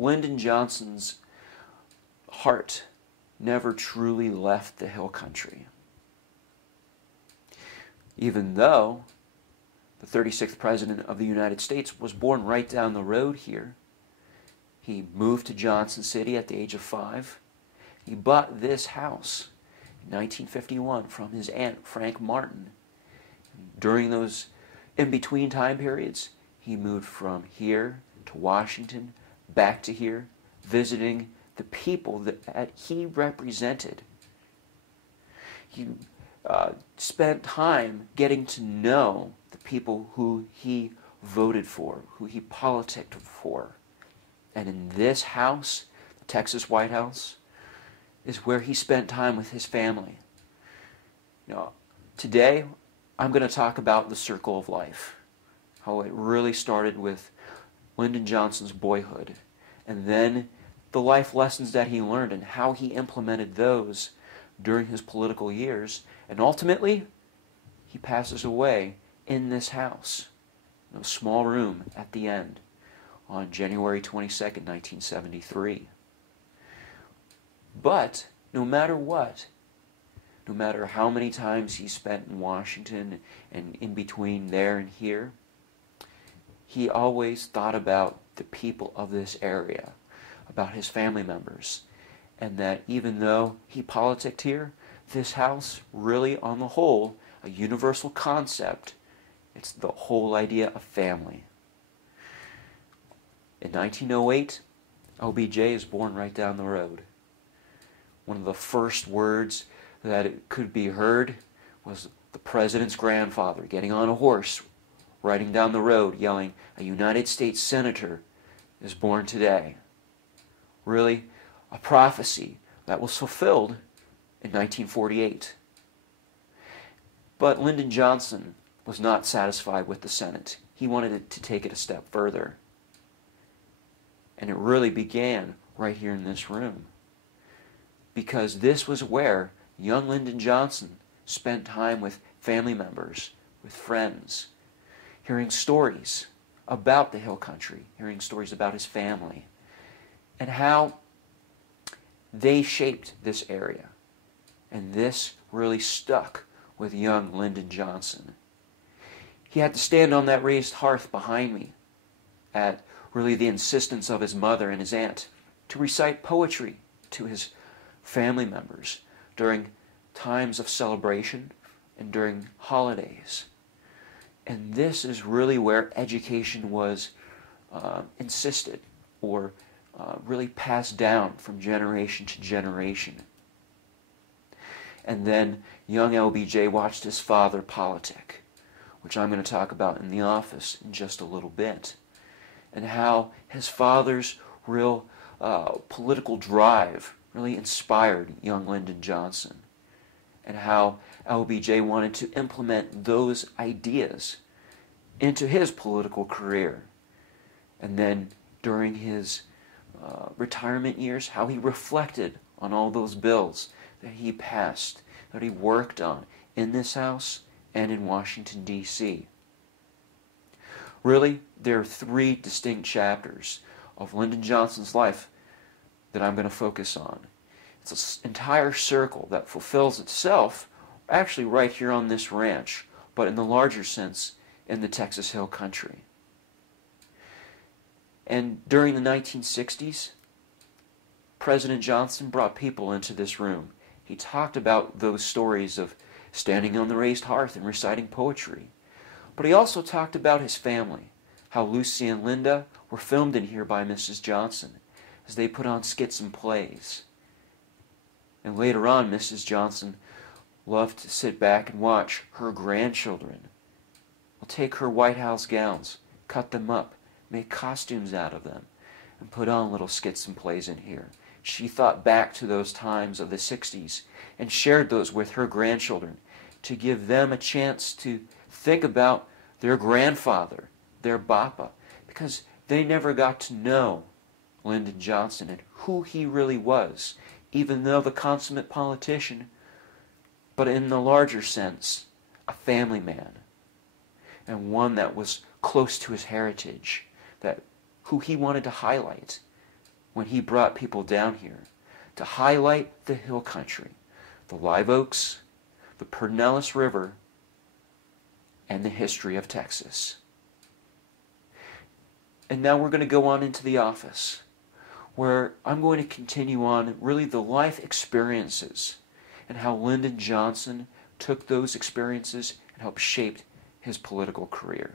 Lyndon Johnson's heart never truly left the Hill Country. Even though the 36th President of the United States was born right down the road here, he moved to Johnson City at the age of 5. He bought this house in 1951 from his aunt, Frank Martin. During those in-between time periods, he moved from here to Washington, back to here, visiting the people that he represented. He spent time getting to know the people who he voted for, who he politicked for. And in this house, the Texas White House, is where he spent time with his family. Today, I'm going to talk about the circle of life, how it really started with Lyndon Johnson's boyhood, and then the life lessons that he learned and how he implemented those during his political years. And ultimately, he passes away in this house, in a small room at the end, on January 22nd, 1973. But no matter what, no matter how many times he spent in Washington and in between there and here, he always thought about the people of this area, about his family members, and that even though he politicked here, this house really, on the whole, a universal concept. It's the whole idea of family. In 1908, LBJ is born right down the road. One of the first words that it could be heard was the president's grandfather getting on a horse, riding down the road, yelling, "A United States Senator is born today." Really, a prophecy that was fulfilled in 1948. But Lyndon Johnson was not satisfied with the Senate. He wanted to take it a step further. And it really began right here in this room, because this was where young Lyndon Johnson spent time with family members, with friends, hearing stories about the Hill Country, hearing stories about his family, and how they shaped this area. And this really stuck with young Lyndon Johnson. He had to stand on that raised hearth behind me at really the insistence of his mother and his aunt to recite poetry to his family members during times of celebration and during holidays. And this is really where education was insisted or really passed down from generation to generation. And then young LBJ watched his father politic, which I'm going to talk about in the office in just a little bit, and how his father's real political drive really inspired young Lyndon Johnson, and how LBJ wanted to implement those ideas into his political career. And then during his retirement years, how he reflected on all those bills that he passed, that he worked on in this house and in Washington, D.C. Really, there are 3 distinct chapters of Lyndon Johnson's life that I'm going to focus on. It's an entire circle that fulfills itself actually right here on this ranch, but in the larger sense in the Texas Hill Country. And during the 1960s, President Johnson brought people into this room. He talked about those stories of standing on the raised hearth and reciting poetry. But he also talked about his family, how Lucy and Linda were filmed in here by Mrs. Johnson as they put on skits and plays. And later on, Mrs. Johnson loved to sit back and watch her grandchildren. Well, take her White House gowns, cut them up, make costumes out of them, and put on little skits and plays in here. She thought back to those times of the 60s and shared those with her grandchildren to give them a chance to think about their grandfather, their Papa, because they never got to know Lyndon Johnson and who he really was, even though the consummate politician, but in the larger sense, a family man, and one that was close to his heritage, that who he wanted to highlight when he brought people down here to highlight the hill country, the live oaks, the Pinellas River, and the history of Texas. And now we're going to go on into the office, where I'm going to continue on really the life experiences and how Lyndon Johnson took those experiences and helped shape his political career.